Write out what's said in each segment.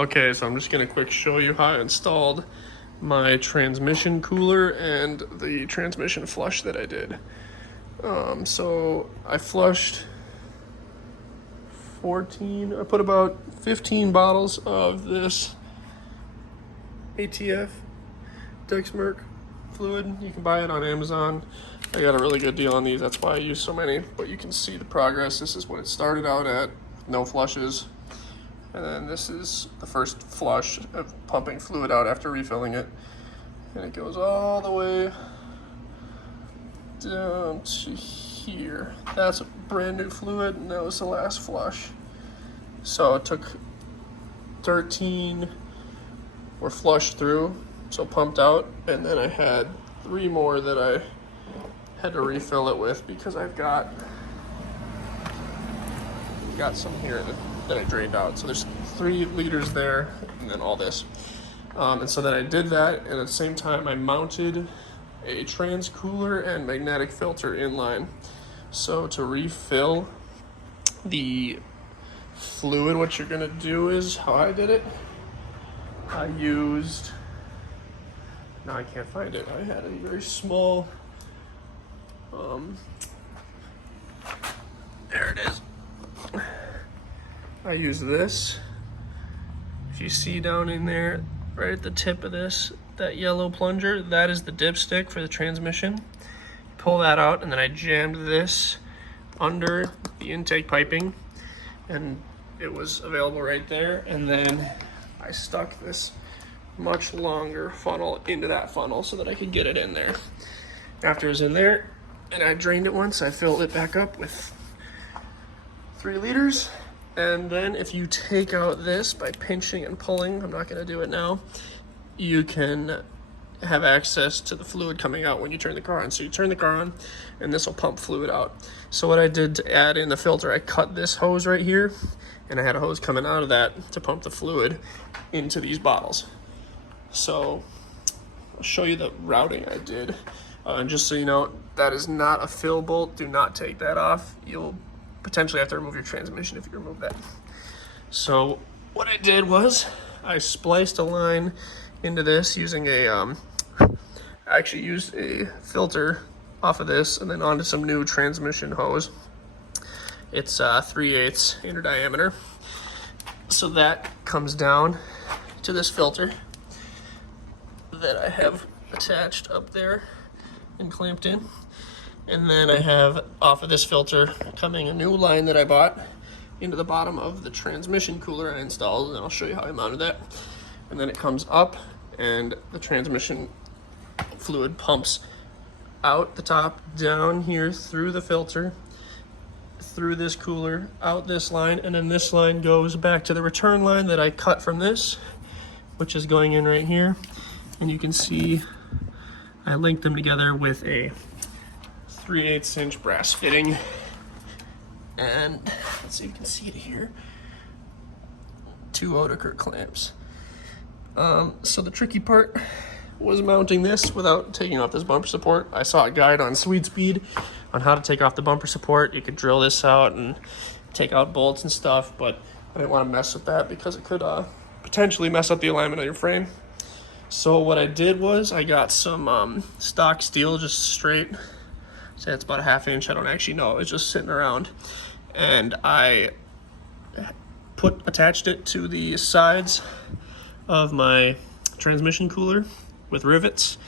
Okay, so I'm just gonna quick show you how I installed my transmission cooler and the transmission flush that I did. So I flushed I put about 15 bottles of this ATF Dexmerk fluid. You can buy it on Amazon. I got a really good deal on these, that's why I use so many, but you can see the progress. This is what it started out at, no flushes. And then this is the first flush of pumping fluid out after refilling it. And it goes all the way down to here. That's a brand new fluid, and that was the last flush. So it took 13 were flushed through, so pumped out, and then I had 3 more that I had to refill it with because I've got some here that I drained out. So there's 3 liters there, and then all this. And so then I did that, and at the same time I mounted a trans cooler and magnetic filter inline. So to refill the fluid, what you're gonna do is how I did it. I used, now I can't find it. I had a very small, there it is. I use this. If you see down in there, right at the tip of this, that yellow plunger, that is the dipstick for the transmission. Pull that out, and then I jammed this under the intake piping, and it was available right there. And then I stuck this much longer funnel into that funnel so that I could get it in there. After it was in there, and I drained it once, I filled it back up with 3 liters. And then if you take out this by pinching and pulling, I'm not gonna do it now, you can have access to the fluid coming out when you turn the car on. So you turn the car on, and this will pump fluid out. So what I did to add in the filter, I cut this hose right here, and I had a hose coming out of that to pump the fluid into these bottles. So I'll show you the routing I did. And just so you know, that is not a fill bolt. Do not take that off. You'll potentially have to remove your transmission if you remove that. So what I did was I spliced a line into this using a, I actually used a filter off of this and then onto some new transmission hose. It's 3/8 inner diameter. So that comes down to this filter that I have attached up there and clamped in. And then I have off of this filter coming a new line that I bought into the bottom of the transmission cooler I installed, and I'll show you how I mounted that. And then it comes up, and the transmission fluid pumps out the top, down here through the filter, through this cooler, out this line, and then this line goes back to the return line that I cut from this, which is going in right here. And you can see I linked them together with a 3/8 inch brass fitting, and let's see if you can see it here, 2 Oedeker clamps. So the tricky part was mounting this without taking off this bumper support. I saw a guide on Sweet Speed on how to take off the bumper support. You could drill this out and take out bolts and stuff, but I didn't want to mess with that because it could potentially mess up the alignment of your frame. So what I did was I got some stock steel, just straight. Say it's about a 1/2 inch, I don't actually know, it's just sitting around. And I attached it to the sides of my transmission cooler with rivets,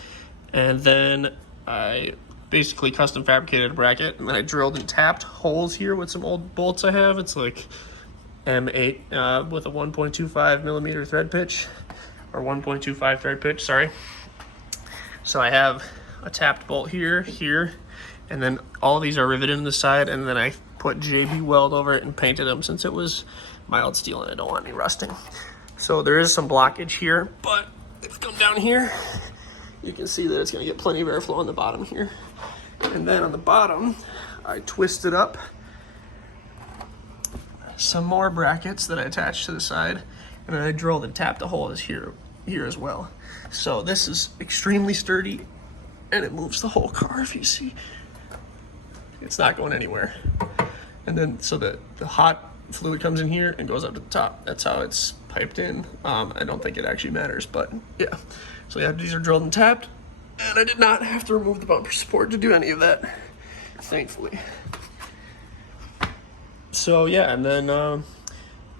and then I basically custom fabricated a bracket, and then I drilled and tapped holes here with some old bolts I have. It's like M8 with a 1.25 millimeter thread pitch, or 1.25 thread pitch, sorry. So I have a tapped bolt here, here, and then all these are riveted in the side, and then I put JB weld over it and painted them since it was mild steel and I don't want any rusting. So there is some blockage here, but if you come down here, you can see that it's gonna get plenty of airflow on the bottom here. And then on the bottom, I twisted up some more brackets that I attached to the side, and then I drilled and tapped the holes here as well. So this is extremely sturdy, and it moves the whole car. If you see, it's not going anywhere. And then so the hot fluid comes in here and goes up to the top. That's how it's piped in. I don't think it actually matters, but yeah. So yeah, these are drilled and tapped, and I did not have to remove the bumper support to do any of that, thankfully. So yeah, and then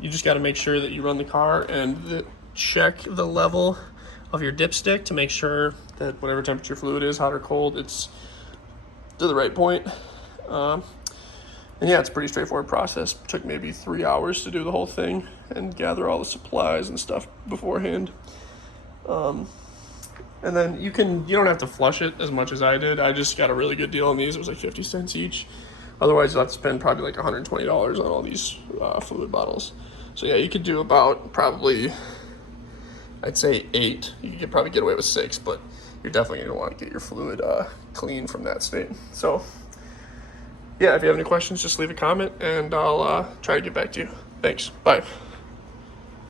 you just got to make sure that you run the car and check the level of your dipstick to make sure that whatever temperature fluid is, hot or cold, it's to the right point. And yeah, it's a pretty straightforward process. It took maybe 3 hours to do the whole thing and gather all the supplies and stuff beforehand. And then you don't have to flush it as much as I did. I just got a really good deal on these. It was like 50 cents each. Otherwise, you'll have to spend probably like $120 on all these fluid bottles. So yeah, you could do about probably, I'd say 8. You could probably get away with 6, but you're definitely gonna want to get your fluid clean from that state. So yeah, if you have any questions, just leave a comment and I'll try to get back to you. Thanks, bye.